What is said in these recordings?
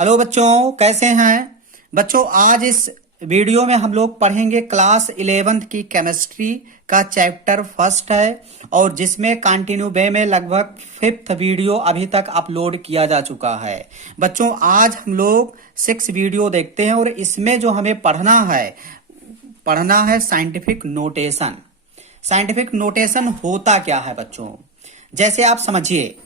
Hello बच्चों, कैसे हैं बच्चों। आज इस वीडियो में हम लोग पढ़ेंगे क्लास 11th की केमिस्ट्री का चैप्टर फर्स्ट है और जिसमें कंटिन्यू वे में लगभग 5th वीडियो अभी तक अपलोड किया जा चुका है। बच्चों आज हम लोग 6 वीडियो देखते हैं और इसमें जो हमें पढ़ना है साइंटिफिक नोटेशन। साइंटिफिक नोटेशन होता क्या है बच्चों, जैसे आप समझिए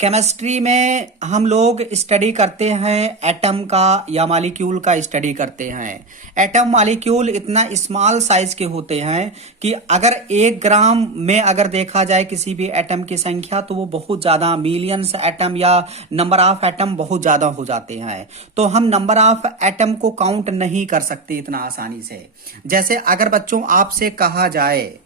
केमिस्ट्री में हम लोग स्टडी करते हैं एटम का या मॉलिक्यूल का स्टडी करते हैं। एटम मॉलिक्यूल इतना स्मॉल साइज के होते हैं कि अगर 1 ग्राम में अगर देखा जाए किसी भी एटम की संख्या तो वो बहुत ज्यादा मिलियंस एटम या नंबर ऑफ एटम बहुत ज्यादा हो जाते हैं। तो हम नंबर ऑफ एटम को काउंट नहीं कर सकते इतना आसानी से। जैसे अगर बच्चों आपसे कहा जाए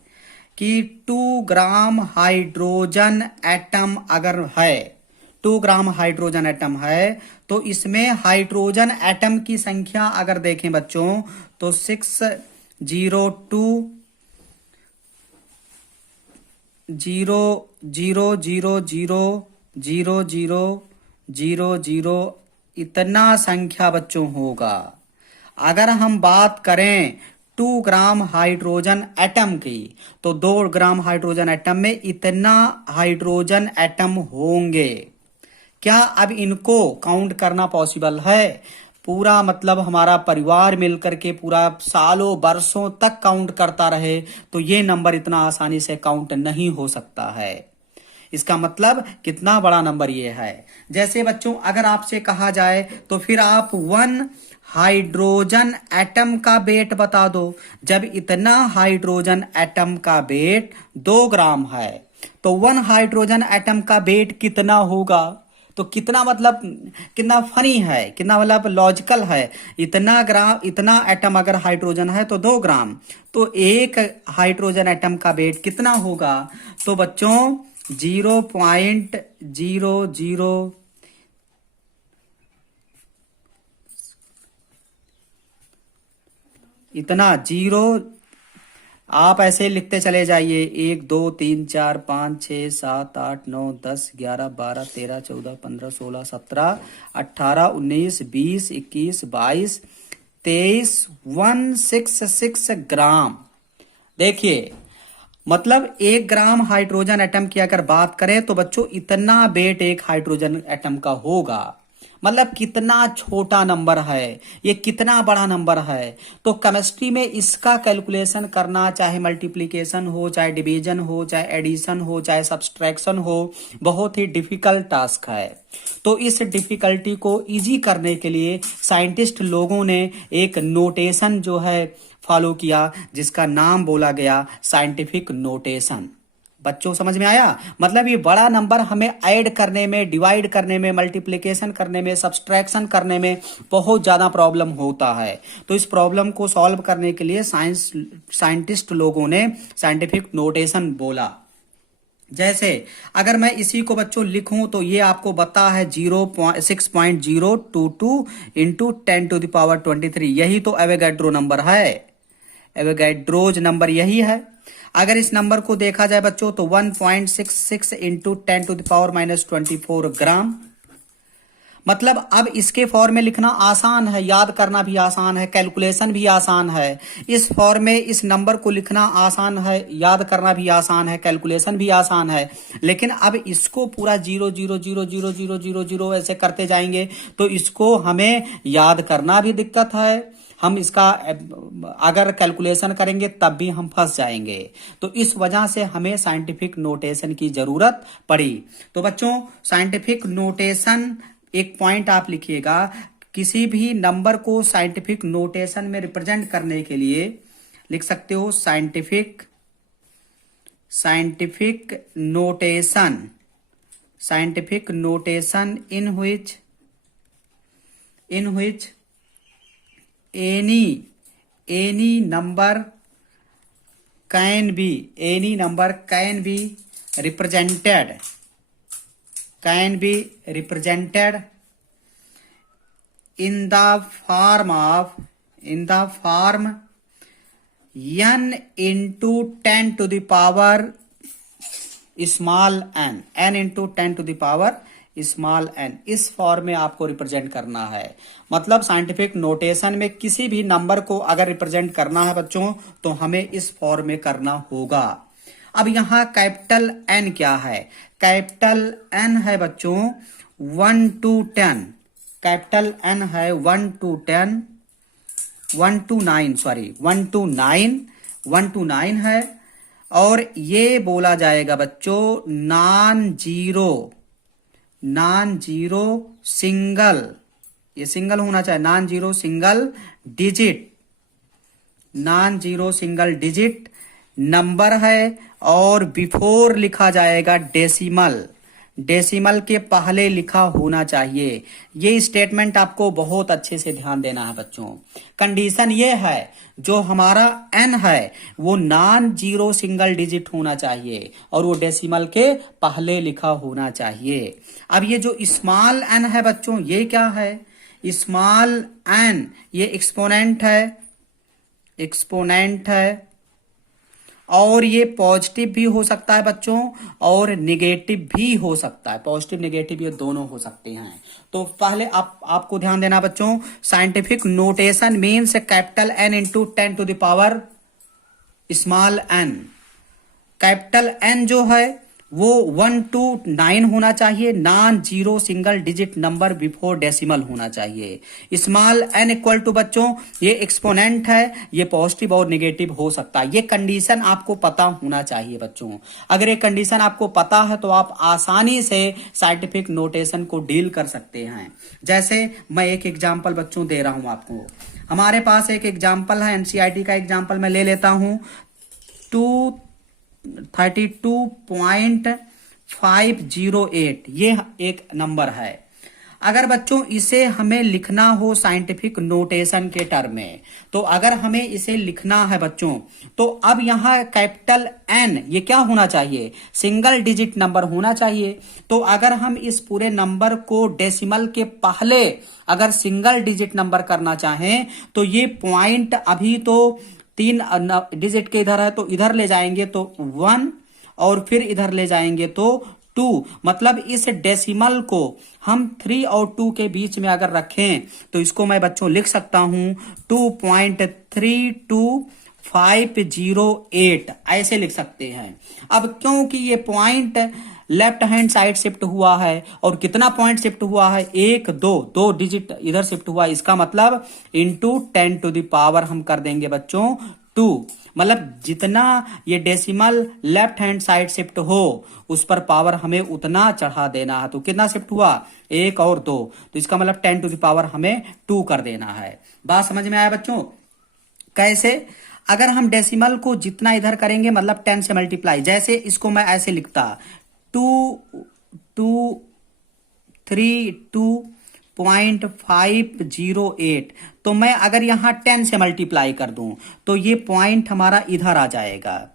कि 2 ग्राम हाइड्रोजन एटम अगर है, 2 ग्राम हाइड्रोजन एटम है तो इसमें हाइड्रोजन एटम की संख्या अगर देखें बच्चों तो 602.0000000 इतना संख्या बच्चों होगा। अगर हम बात करें 2 ग्राम हाइड्रोजन एटम की तो 2 ग्राम हाइड्रोजन एटम में इतना हाइड्रोजन एटम होंगे। क्या अब इनको काउंट करना पॉसिबल है? पूरा मतलब हमारा परिवार मिलकर के पूरा सालों बरसों तक काउंट करता रहे तो ये नंबर इतना आसानी से काउंट नहीं हो सकता है। इसका मतलब कितना बड़ा नंबर ये है। जैसे बच्चों अगर आपसे कहा जाए तो फिर आप 1 हाइड्रोजन एटम का वेट बता दो। जब इतना हाइड्रोजन एटम का वेट 2 ग्राम है तो 1 हाइड्रोजन एटम का वेट कितना होगा? तो कितना मतलब कितना फनी है, कितना मतलब लॉजिकल है। इतना एटम अगर हाइड्रोजन है तो 2 ग्राम, तो एक हाइड्रोजन एटम का वेट कितना होगा? तो बच्चों 0.00 इतना जीरो आप ऐसे लिखते चले जाइए। 1 2 3 4 5 6 7 8 9 10 11 12 13 14 15 16 17 18 19 20 21 22 23 166 ग्राम। देखिए मतलब 1 ग्राम हाइड्रोजन एटम की अगर बात करें तो बच्चों इतना वेट एक हाइड्रोजन एटम का होगा। मतलब कितना छोटा नंबर है, ये कितना बड़ा नंबर है। तो केमिस्ट्री में इसका कैलकुलेशन करना, चाहे मल्टीप्लिकेशन हो, चाहे डिवीजन हो, चाहे एडिशन हो, चाहे सब्सट्रैक्शन हो, बहुत ही डिफिकल्ट टास्क है। तो इस डिफिकल्टी को इजी करने के लिए साइंटिस्ट लोगों ने एक नोटेशन जो है फॉलो किया जिसका नाम बोला गया साइंटिफिक नोटेशन। बच्चों समझ में आया? मतलब ये बड़ा नंबर हमें ऐड करने में, डिवाइड करने में, मल्टीप्लिकेशन करने में, सब्सट्रैक्शन करने में बहुत ज्यादा प्रॉब्लम होता है। तो इस प्रॉब्लम को सॉल्व करने के लिए साइंटिस्ट लोगों ने साइंटिफिक नोटेशन बोला। जैसे अगर मैं इसी को बच्चों लिखूं तो ये आपको बता है 6.022 इंटू 10⁻23। यही तो एवोगैड्रो नंबर है, एवोगैड्रोज नंबर यही है। अगर इस नंबर को देखा जाए बच्चों तो 1.66 इंटू 10⁻24 ग्राम। मतलब अब इसके फॉर्म में लिखना आसान है, याद करना भी आसान है, कैलकुलेशन भी आसान है। इस फॉर्म में इस नंबर को लिखना आसान है, याद करना भी आसान है, कैलकुलेशन भी आसान है। लेकिन अब इसको पूरा 0.0000000 ऐसे करते जाएंगे तो इसको हमें याद करना भी दिक्कत है। हम इसका अगर कैलकुलेशन करेंगे तब भी हम फंस जाएंगे। तो इस वजह से हमें साइंटिफिक नोटेशन की जरूरत पड़ी। तो बच्चों साइंटिफिक नोटेशन एक पॉइंट आप लिखिएगा, किसी भी नंबर को साइंटिफिक नोटेशन में रिप्रेजेंट करने के लिए लिख सकते हो scientific notation in which any number can be represented in the form n into 10 to the power small n into 10 to the power small N, इस फॉर्म में आपको रिप्रेजेंट करना है। मतलब साइंटिफिक नोटेशन में किसी भी नंबर को अगर रिप्रेजेंट करना है बच्चों तो हमें इस फॉर्म में करना होगा। अब यहां कैपिटल एन क्या है? कैपिटल एन है बच्चों 1 to 10। कैपिटल एन है 1 to 10, 1 to 9, sorry 1 to 9, 1 to 9 है। और ये बोला जाएगा बच्चों नॉन जीरो सिंगल, ये सिंगल होना चाहिए, non zero single digit number है। और बिफोर लिखा जाएगा डेसिमल के पहले लिखा होना चाहिए। ये स्टेटमेंट आपको बहुत अच्छे से ध्यान देना है बच्चों। कंडीशन ये है जो हमारा एन है वो नॉन जीरो सिंगल डिजिट होना चाहिए और वो डेसिमल के पहले लिखा होना चाहिए। अब ये जो स्मॉल एन है बच्चों ये क्या है? स्मॉल एन ये एक्सपोनेंट है और ये पॉजिटिव भी हो सकता है बच्चों और निगेटिव भी हो सकता है। पॉजिटिव निगेटिव ये दोनों हो सकते हैं। तो पहले आपको ध्यान देना बच्चों, scientific notation means capital N into 10 to the power small N. Capital N जो है वो 1 to 9 होना चाहिए, non zero single digit number before decimal होना चाहिए। स्मॉल एन इक्वल टू बच्चों ये एक्सपोनेंट है, ये पॉजिटिव और नेगेटिव हो सकता है। ये कंडीशन आपको पता होना चाहिए बच्चों। अगर ये कंडीशन आपको पता है तो आप आसानी से साइंटिफिक नोटेशन को डील कर सकते हैं। जैसे मैं एक एग्जाम्पल बच्चों दे रहा हूं आपको। हमारे पास एक एग्जाम्पल है, एनसीईआरटी का एग्जाम्पल मैं ले लेता हूं। 32.508 ये एक नंबर है। अगर बच्चों इसे हमें लिखना हो साइंटिफिक नोटेशन के टर्म में, तो अगर हमें इसे लिखना है बच्चों तो अब यहां कैपिटल एन ये क्या होना चाहिए? सिंगल डिजिट नंबर होना चाहिए। तो अगर हम इस पूरे नंबर को डेसिमल के पहले अगर सिंगल डिजिट नंबर करना चाहें तो ये पॉइंट अभी तो 3 डिजिट के इधर है तो इधर ले जाएंगे तो 1 और फिर इधर ले जाएंगे तो 2। मतलब इस डेसिमल को हम 3 और 2 के बीच में अगर रखें तो इसको मैं बच्चों लिख सकता हूं 2.32508 ऐसे लिख सकते हैं। अब क्योंकि ये point left hand side shift हुआ है और कितना पॉइंट शिफ्ट हुआ है? 1 2 डिजिट इधर शिफ्ट हुआ, इसका मतलब इंटू 10 to the पावर हम कर देंगे बच्चों 2। मतलब जितना ये decimal left hand side shift हो उस पर पावर हमें उतना चढ़ा देना है। तो कितना शिफ्ट हुआ? 1 और 2, तो इसका मतलब 10 to the पावर हमें 2 कर देना है। बात समझ में आया बच्चों? कैसे? अगर हम डेसिमल को जितना इधर करेंगे मतलब 10 से मल्टीप्लाई, जैसे इसको मैं ऐसे लिखता 2.508 तो मैं अगर यहां 10 से मल्टीप्लाई कर दूं तो ये पॉइंट हमारा इधर आ जाएगा।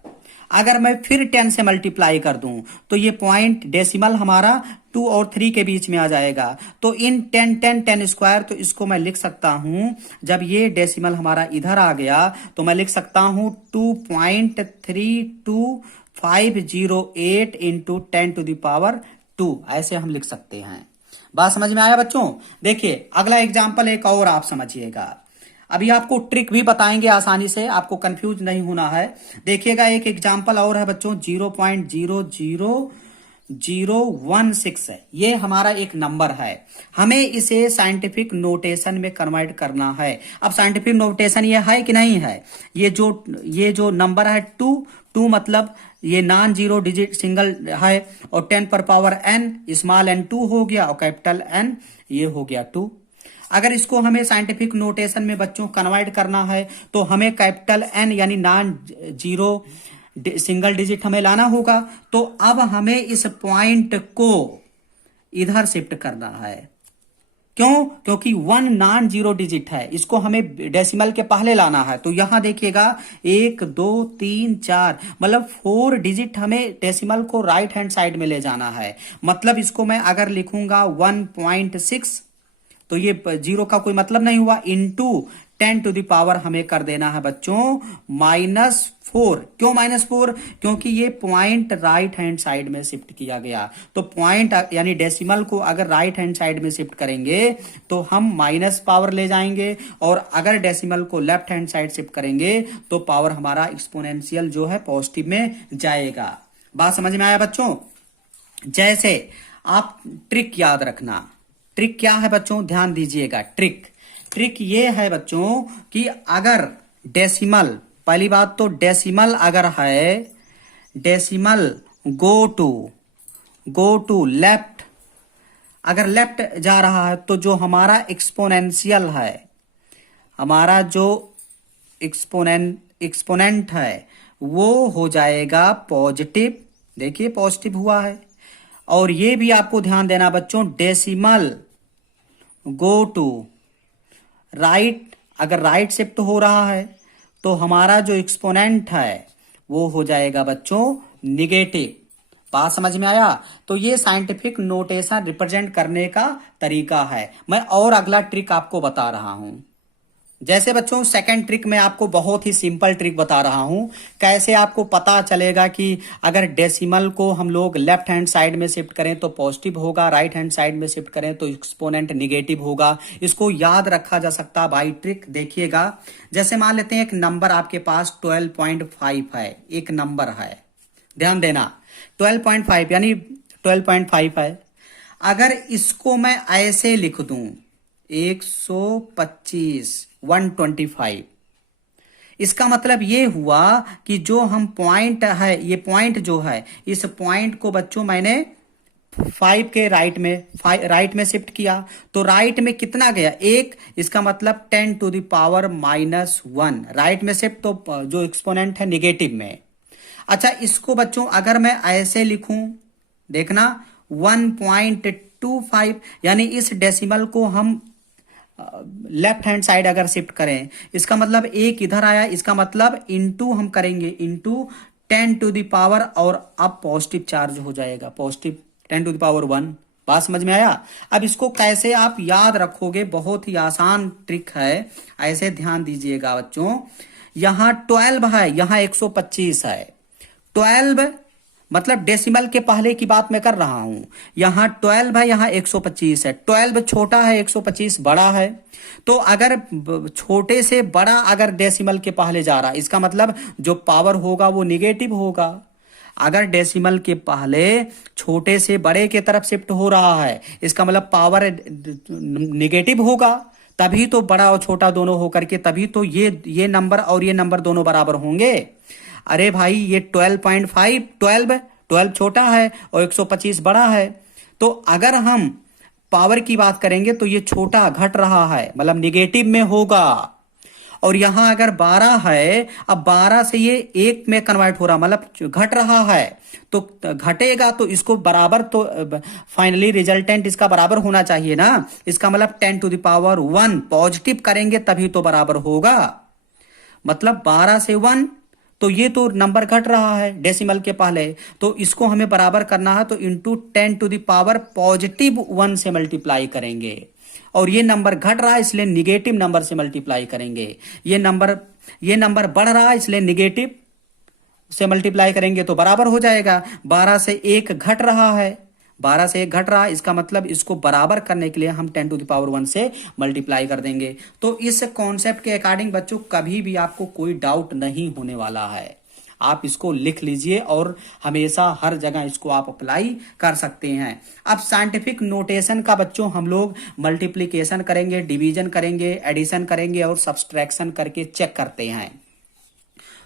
अगर मैं फिर 10 से मल्टीप्लाई कर दूं तो ये पॉइंट डेसिमल हमारा 2 और 3 के बीच में आ जाएगा। तो इन 10 स्क्वायर, तो इसको मैं लिख सकता हूं, जब ये डेसिमल हमारा इधर आ गया तो मैं लिख सकता हूं 2.32508 इंटू 10 to the पावर 2, ऐसे हम लिख सकते हैं। बात समझ में आया बच्चों? देखिए अगला एग्जाम्पल एक और आप समझिएगा। अभी आपको ट्रिक भी बताएंगे आसानी से, आपको कंफ्यूज नहीं होना है। देखिएगा एक एग्जाम्पल और है बच्चों 0.00016 है। ये हमारा एक नंबर है, हमें इसे साइंटिफिक नोटेशन में कन्वर्ट करना है। अब साइंटिफिक नोटेशन ये है कि नहीं है? ये जो नंबर है 2 मतलब ये नॉन जीरो डिजिट सिंगल है और 10 पर पावर n, स्मॉल n 2 हो गया और कैपिटल n ये हो गया 2। अगर इसको हमें साइंटिफिक नोटेशन में बच्चों कन्वर्ट करना है तो हमें कैपिटल n यानी नॉन जीरो सिंगल डिजिट हमें लाना होगा। तो अब हमें इस पॉइंट को इधर शिफ्ट करना है। क्यों? क्योंकि 1 नॉन जीरो डिजिट है, इसको हमें डेसिमल के पहले लाना है। तो यहां देखिएगा 1 2 3 4 मतलब 4 डिजिट हमें डेसिमल को राइट हैंड साइड में ले जाना है। मतलब इसको मैं अगर लिखूंगा 1.6 तो ये जीरो का कोई मतलब नहीं हुआ, इंटू 10 हमें कर देना है बच्चों -4। क्यों -4? क्योंकि ये पॉइंट राइट हैंड साइड में शिफ्ट किया गया। तो पॉइंट यानी डेसिमल को अगर राइट हैंड साइड में शिफ्ट करेंगे तो हम माइनस पावर ले जाएंगे, और अगर डेसिमल को लेफ्ट हैंड साइड शिफ्ट करेंगे तो पावर हमारा एक्सपोनेंशियल जो है पॉजिटिव में जाएगा। बात समझ में आया बच्चों? जैसे आप ट्रिक याद रखना। ट्रिक क्या है बच्चों? ध्यान दीजिएगा। ट्रिक ये है बच्चों कि अगर डेसिमल, पहली बात तो डेसिमल अगर है, डेसिमल गो टू लेफ्ट, अगर लेफ्ट जा रहा है तो जो हमारा एक्सपोनेंशियल है, हमारा जो एक्सपोनेंट है वो हो जाएगा पॉजिटिव। देखिए पॉजिटिव हुआ है। और ये भी आपको ध्यान देना बच्चों, डेसिमल गो टू राइट, अगर राइट शिफ्ट हो रहा है तो हमारा जो एक्सपोनेंट है वो हो जाएगा बच्चों निगेटिव। बात समझ में आया? तो ये साइंटिफिक नोटेशन रिप्रेजेंट करने का तरीका है। मैं और अगला ट्रिक आपको बता रहा हूं। जैसे बच्चों सेकंड ट्रिक में आपको बहुत ही सिंपल ट्रिक बता रहा हूं, कैसे आपको पता चलेगा कि अगर डेसिमल को हम लोग लेफ्ट हैंड साइड में शिफ्ट करें तो पॉजिटिव होगा, राइट हैंड साइड में शिफ्ट करें तो एक्सपोनेंट निगेटिव होगा। इसको याद रखा जा सकता बाई ट्रिक। देखिएगा, जैसे मान लेते हैं एक नंबर आपके पास 12.5 है, एक नंबर है, ध्यान देना 12.5 यानी 12.5 है। अगर इसको मैं ऐसे लिख दूं 125, इसका मतलब ये हुआ कि जो हम पॉइंट है, ये पॉइंट जो है, इस पॉइंट को बच्चों मैंने 5 के राइट में शिफ्ट किया तो राइट में कितना गया? 1। इसका मतलब 10⁻⁻1 राइट में शिफ्ट, तो जो एक्सपोनेंट है निगेटिव में। अच्छा, इसको बच्चों अगर मैं ऐसे लिखूं, देखना 1.25 यानी इस डेसिमल को हम लेफ्ट हैंड साइड अगर शिफ्ट करें, इसका मतलब एक इधर आया, इसका मतलब इंटू हम करेंगे, इंटू 10⁻, और अब पॉजिटिव चार्ज हो जाएगा, पॉजिटिव 10⁻1। बात समझ में आया? अब इसको कैसे आप याद रखोगे? बहुत ही आसान ट्रिक है, ऐसे ध्यान दीजिएगा बच्चों। यहां 12 है, यहां 125 है। 12 मतलब डेसिमल के पहले की बात मैं कर रहा हूं। यहां 12 है, यहां 125 है। 12 छोटा है, 125 बड़ा है। तो अगर छोटे से बड़ा अगर डेसिमल के पहले जा रहा है, इसका मतलब जो पावर होगा वो निगेटिव होगा। अगर डेसिमल के पहले छोटे से बड़े के तरफ शिफ्ट हो रहा है, इसका मतलब पावर निगेटिव होगा। तभी तो बड़ा और छोटा दोनों होकर के, तभी तो ये नंबर और ये नंबर दोनों बराबर होंगे। अरे भाई, ये 12.5 12 छोटा है और 125 बड़ा है। तो अगर हम पावर की बात करेंगे तो ये छोटा घट रहा है, मतलब निगेटिव में होगा। और यहां अगर 12 है, अब 12 से ये 1 में कन्वर्ट हो रहा, मतलब घट रहा है, तो घटेगा तो इसको बराबर, तो फाइनली रिजल्टेंट इसका बराबर होना चाहिए ना। इसका मतलब 10⁻1 पॉजिटिव करेंगे तभी तो बराबर होगा। मतलब 12 से 1, तो ये तो नंबर घट रहा है डेसिमल के पहले, तो इसको हमें बराबर करना है, तो इंटू 10⁻1 से मल्टीप्लाई करेंगे। और ये नंबर घट रहा है इसलिए निगेटिव नंबर से मल्टीप्लाई करेंगे। ये नंबर बढ़ रहा है इसलिए निगेटिव से मल्टीप्लाई करेंगे तो बराबर हो जाएगा। 12 से 1 घट रहा है, 12 से 1 घट रहा है, इसका मतलब इसको बराबर करने के लिए हम 10⁻1 से मल्टीप्लाई कर देंगे। तो इस कॉन्सेप्ट के अकॉर्डिंग बच्चों कभी भी आपको कोई डाउट नहीं होने वाला है। आप इसको लिख लीजिए और हमेशा हर जगह इसको आप अप्लाई कर सकते हैं। अब साइंटिफिक नोटेशन का बच्चों हम लोग मल्टीप्लिकेशन करेंगे, डिवीजन करेंगे, एडिशन करेंगे और सब्सट्रैक्शन करके चेक करते हैं।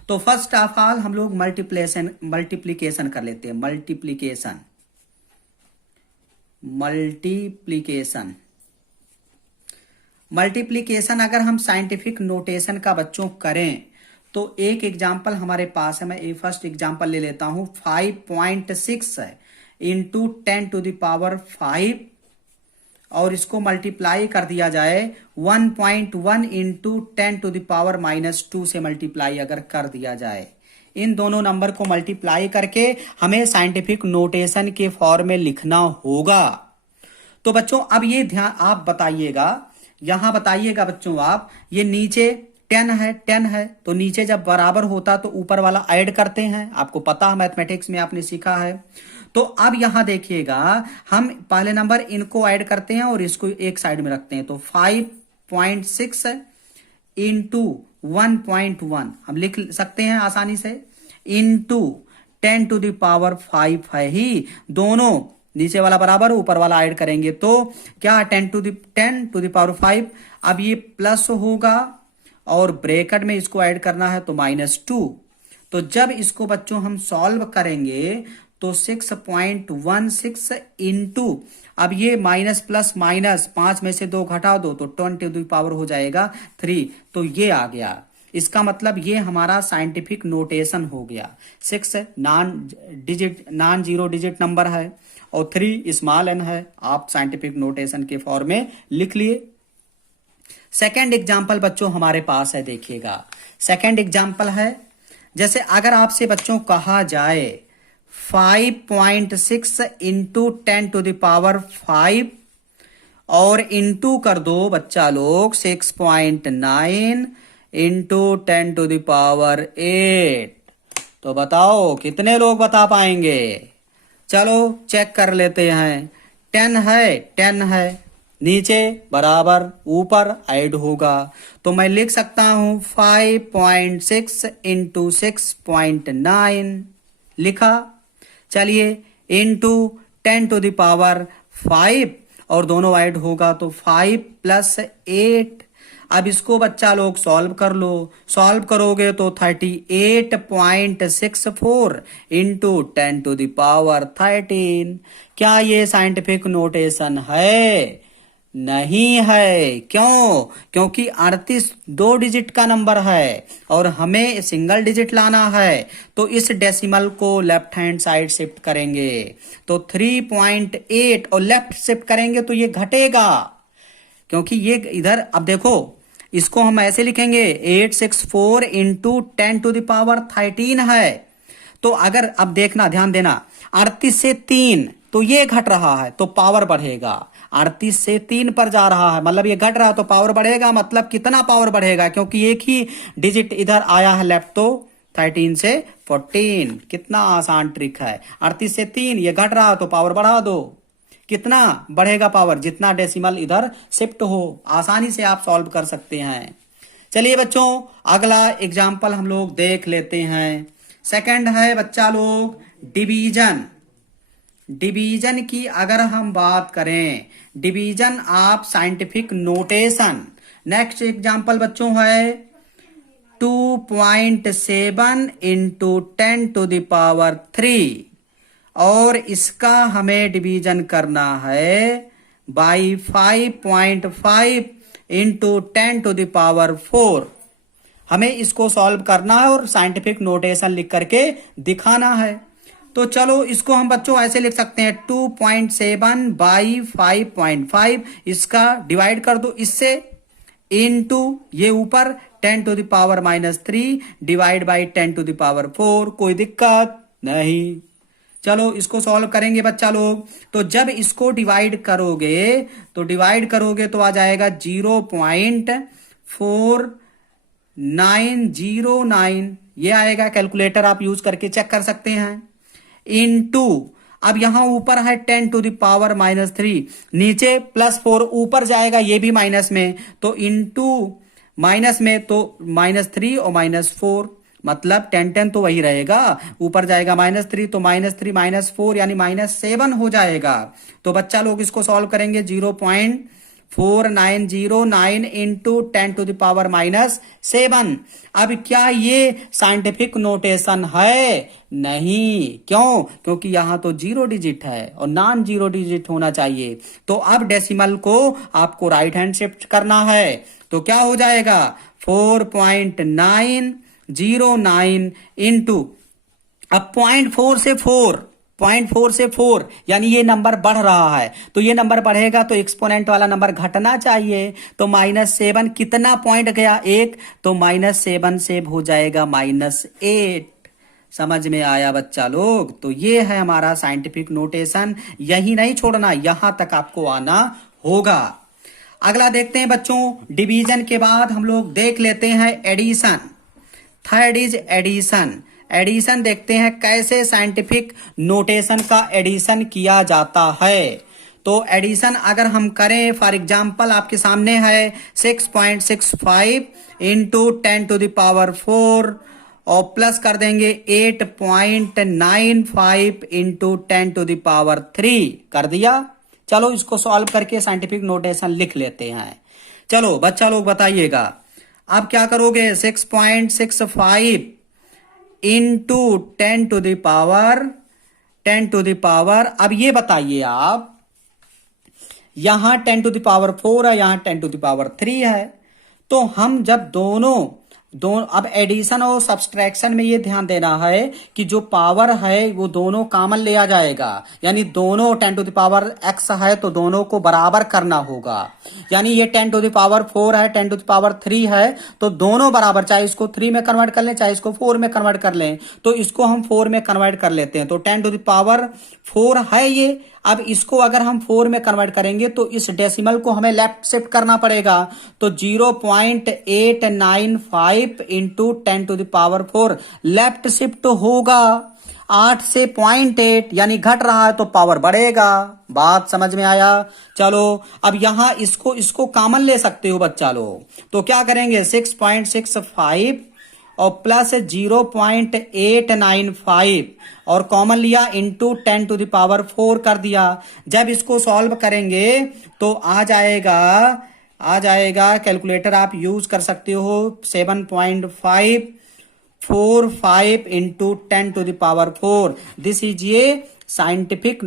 तो फर्स्ट ऑफ ऑल हम लोग मल्टीप्लिकेशन कर लेते हैं। मल्टीप्लिकेशन अगर हम साइंटिफिक नोटेशन का बच्चों करें तो एक एग्जाम्पल हमारे पास है, मैं ये फर्स्ट एग्जाम्पल ले लेता हूं। 5.6 है इंटू 10⁻5 और इसको मल्टीप्लाई कर दिया जाए 1.1 इंटू 10⁻⁻2 से मल्टीप्लाई अगर कर दिया जाए, इन दोनों नंबर को मल्टीप्लाई करके हमें साइंटिफिक नोटेशन के फॉर्म में लिखना होगा। तो बच्चों अब ये ध्यान आप बताइएगा यहां बताइएगा बच्चों आप, ये नीचे 10 है तो नीचे जब बराबर होता तो ऊपर वाला ऐड करते हैं, आपको पता है मैथमेटिक्स में आपने सीखा है। तो अब यहां देखिएगा, हम पहले नंबर इनको ऐड करते हैं और इसको एक साइड में रखते हैं। तो 5.6 इंटू 1.1 हम लिख सकते हैं आसानी से, इंटू 10⁵ है ही, दोनों नीचे वाला बराबर ऊपर वाला ऐड करेंगे तो क्या 10⁵। अब ये प्लस होगा और ब्रैकेट में इसको ऐड करना है तो -2। तो जब इसको बच्चों हम सॉल्व करेंगे तो 6.16 इंटू, अब ये माइनस प्लस माइनस 5 में से 2 घटा दो तो 10⁵ हो जाएगा 3। तो ये आ गया, इसका मतलब ये हमारा साइंटिफिक नोटेशन हो गया। 6 नॉन जीरो डिजिट नंबर है और 3 स्मॉल n है। आप साइंटिफिक नोटेशन के फॉर्म में लिख लिए। सेकेंड एग्जाम्पल बच्चों हमारे पास है, देखिएगा सेकेंड एग्जाम्पल है, जैसे अगर आपसे बच्चों कहा जाए 5.6 इंटू 10⁵ और इंटू कर दो बच्चा लोग 6.9 इंटू 10⁸। तो बताओ कितने लोग बता पाएंगे? चलो चेक कर लेते हैं। 10 है, नीचे बराबर ऊपर ऐड होगा तो मैं लिख सकता हूं 5.6 इंटू 6.9 लिखा। चलिए इंटू 10⁵ और दोनों ऐड होगा तो 5 + 8। अब इसको बच्चा लोग सॉल्व कर लो, सॉल्व करोगे तो 38.64 इंटू 10⁻13। क्या ये साइंटिफिक नोटेशन है? नहीं है। क्यों? क्योंकि 38 2 डिजिट का नंबर है और हमें सिंगल डिजिट लाना है, तो इस डेसिमल को लेफ्ट हैंड साइड शिफ्ट करेंगे तो 3.8 और लेफ्ट शिफ्ट करेंगे तो ये घटेगा, क्योंकि ये इधर, अब देखो इसको हम ऐसे लिखेंगे 864 इंटू 10⁻13 है। तो अगर अब देखना, ध्यान देना, 38 से 3 तो ये घट रहा है तो पावर बढ़ेगा, 38 से 3 पर जा रहा है मतलब ये घट रहा है तो पावर बढ़ेगा। मतलब कितना पावर बढ़ेगा? क्योंकि एक ही डिजिट इधर आया है लेफ्ट, तो 13 से 14। कितना आसान ट्रिक है। 38 से 3 ये घट रहा है तो पावर बढ़ा दो। कितना बढ़ेगा पावर? जितना डेसिमल इधर शिफ्ट हो। आसानी से आप सॉल्व कर सकते हैं। चलिए बच्चों अगला एग्जाम्पल हम लोग देख लेते हैं। सेकंड है बच्चा लोग डिवीजन। डिवीजन की अगर हम बात करें, division of scientific notation. Next example बच्चों है 2.7 इंटू 10⁻3 और इसका हमें डिवीजन करना है बाई 5.5 इंटू 10⁻4। हमें इसको सॉल्व करना है और साइंटिफिक नोटेशन लिख करके दिखाना है। तो चलो इसको हम बच्चों ऐसे लिख सकते हैं 2.7 बाई 5.5, इसका डिवाइड कर दो इससे, इनटू ये ऊपर 10⁻³ डिवाइड बाई 10⁻4। कोई दिक्कत नहीं। चलो इसको सॉल्व करेंगे बच्चा लोग। तो जब इसको डिवाइड करोगे तो आ जाएगा 0.4909 ये आएगा। कैलकुलेटर आप यूज करके चेक कर सकते हैं। इनटू, अब यहां ऊपर है 10⁻³ नीचे +4 ऊपर जाएगा ये भी माइनस में, तो इनटू माइनस में तो -3 और -4 मतलब 10 तो वही रहेगा, ऊपर जाएगा -3 तो -3 -4 यानी -7 हो जाएगा। तो बच्चा लोग इसको सॉल्व करेंगे 0.4909 इंटू 10⁻⁻7। अब क्या ये साइंटिफिक नोटेशन है? नहीं। क्यों? क्योंकि यहां तो 0 डिजिट है और नॉन 0 डिजिट होना चाहिए। तो अब डेसिमल को आपको राइट हैंड शिफ्ट करना है तो क्या हो जाएगा 4.909 इंटू, अब 0.4 से 4 यानी ये नंबर बढ़ रहा है, तो ये नंबर बढ़ेगा तो एक्सपोनेंट वाला नंबर घटना चाहिए। तो -7 कितना पॉइंट गया? 1, तो -7 से हो जाएगा -8। समझ में आया बच्चा लोग? तो ये है हमारा साइंटिफिक नोटेशन। यही नहीं छोड़ना, यहां तक आपको आना होगा। अगला देखते हैं बच्चों, डिवीजन के बाद हम लोग देख लेते हैं addition. Third is addition. Addition देखते हैं कैसे साइंटिफिक नोटेशन का एडिशन किया जाता है। तो एडिशन अगर हम करें, फॉर एग्जांपल आपके सामने है 6.65 इंटू 10⁴ और प्लस कर देंगे 8.95 इंटू 10⁻³ कर दिया। चलो इसको सॉल्व करके साइंटिफिक नोटेशन लिख लेते हैं। चलो बच्चा लोग बताइएगा, अब क्या करोगे? 6.65 इंटू 10⁻, अब ये बताइए आप, यहां 10⁻⁴ है, यहां 10⁻³ है। तो हम जब दोनों अब एडिशन और सब्सट्रैक्शन में ये ध्यान देना है कि जो पावर है वो दोनों कॉमन लिया जाएगा, यानी दोनों 10⁻x है तो दोनों को बराबर करना होगा। यानी ये 10⁻⁴ है, 10⁻³ है, तो दोनों बराबर, चाहे इसको 3 में कन्वर्ट कर लें चाहे इसको 4 में कन्वर्ट कर लें। तो इसको हम 4 में कन्वर्ट कर लेते हैं, तो 10⁻⁴ है ये। अब इसको अगर हम 4 में कन्वर्ट करेंगे तो इस डेसिमल को हमें लेफ्ट शिफ्ट करना पड़ेगा। तो 0.895 इंटू 10⁴ लेफ्ट शिफ्ट होगा। 8 से 0.8 यानी घट रहा है तो पावर बढ़ेगा। बात समझ में आया? चलो अब यहां इसको कॉमन ले सकते हो बच्चा लोग। तो क्या करेंगे? 6.65 और प्लस 0.895 और कॉमन लिया इंटू 10⁴ कर दिया। जब इसको सॉल्व करेंगे तो आ जाएगा कैलकुलेटर आप यूज कर सकते हो, 7.545 इंटू 10⁴। दिस इज ये scientific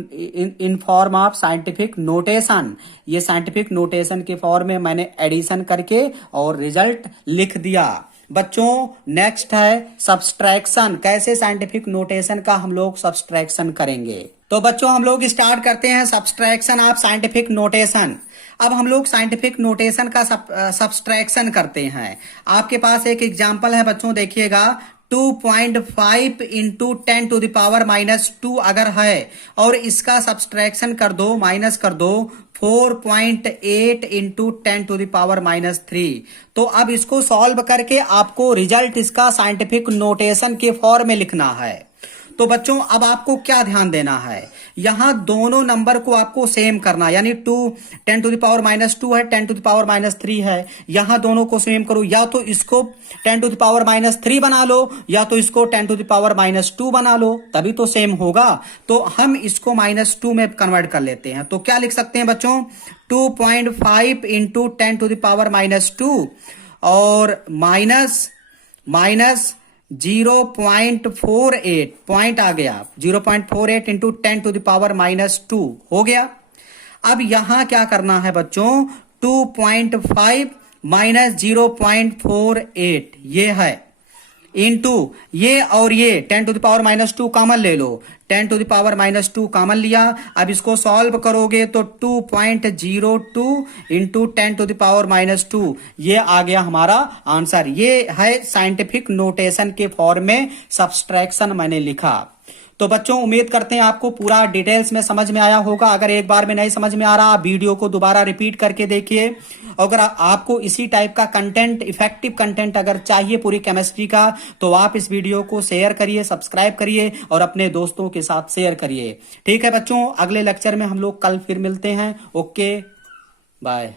in form of scientific notation. ये साइंटिफिक नोटेशन के फॉर्म में मैंने एडिशन करके और रिजल्ट लिख दिया। बच्चों नेक्स्ट है सब्सट्रैक्शन। कैसे साइंटिफिक नोटेशन का हम लोग सब्सट्रैक्शन करेंगे? तो बच्चों हम लोग स्टार्ट करते हैं सब्सट्रैक्शन ऑफ साइंटिफिक नोटेशन। अब हम लोग साइंटिफिक नोटेशन का सब्सट्रैक्शन करते हैं। आपके पास एक एग्जांपल है बच्चों, देखिएगा 2.5 इंटू 10⁻⁻² अगर है और इसका सब्सट्रैक्शन कर दो, माइनस कर दो 4.8 इंटू 10⁻⁻3। तो अब इसको सॉल्व करके आपको रिजल्ट इसका साइंटिफिक नोटेशन के फॉर्म में लिखना है। तो बच्चों अब आपको क्या ध्यान देना है, यहां दोनों नंबर को आपको सेम करना, यानी 10⁻⁻² है, 10⁻⁻3 है, यहां दोनों को सेम करो। या तो इसको 10⁻⁻3 बना लो या तो इसको 10⁻⁻2 बना लो, तभी तो सेम होगा। तो हम इसको -2 में कन्वर्ट कर लेते हैं। तो क्या लिख सकते हैं बच्चों? 2.5 इंटू 10⁻⁻2 और माइनस 0.48 पॉइंट आ गया, 0.48 इंटू 10⁻⁻2 हो गया। अब यहां क्या करना है बच्चों? 2.5 माइनस 0.48 ये है इंटू ये और ये 10⁻⁻2 कॉमन ले लो, 10⁻⁻2 कॉमन लिया। अब इसको सॉल्व करोगे तो 2.02 इंटू 10⁻⁻2 ये आ गया हमारा आंसर। ये है साइंटिफिक नोटेशन के फॉर्म में सब्सट्रैक्शन मैंने लिखा। तो बच्चों उम्मीद करते हैं आपको पूरा डिटेल्स में समझ में आया होगा। अगर एक बार में नहीं समझ में आ रहा, आप वीडियो को दोबारा रिपीट करके देखिए। अगर आपको इसी टाइप का कंटेंट, इफेक्टिव कंटेंट अगर चाहिए पूरी केमिस्ट्री का, तो आप इस वीडियो को शेयर करिए, सब्सक्राइब करिए और अपने दोस्तों के साथ शेयर करिए। ठीक है बच्चों, अगले लेक्चर में हम लोग कल फिर मिलते हैं। Okay bye.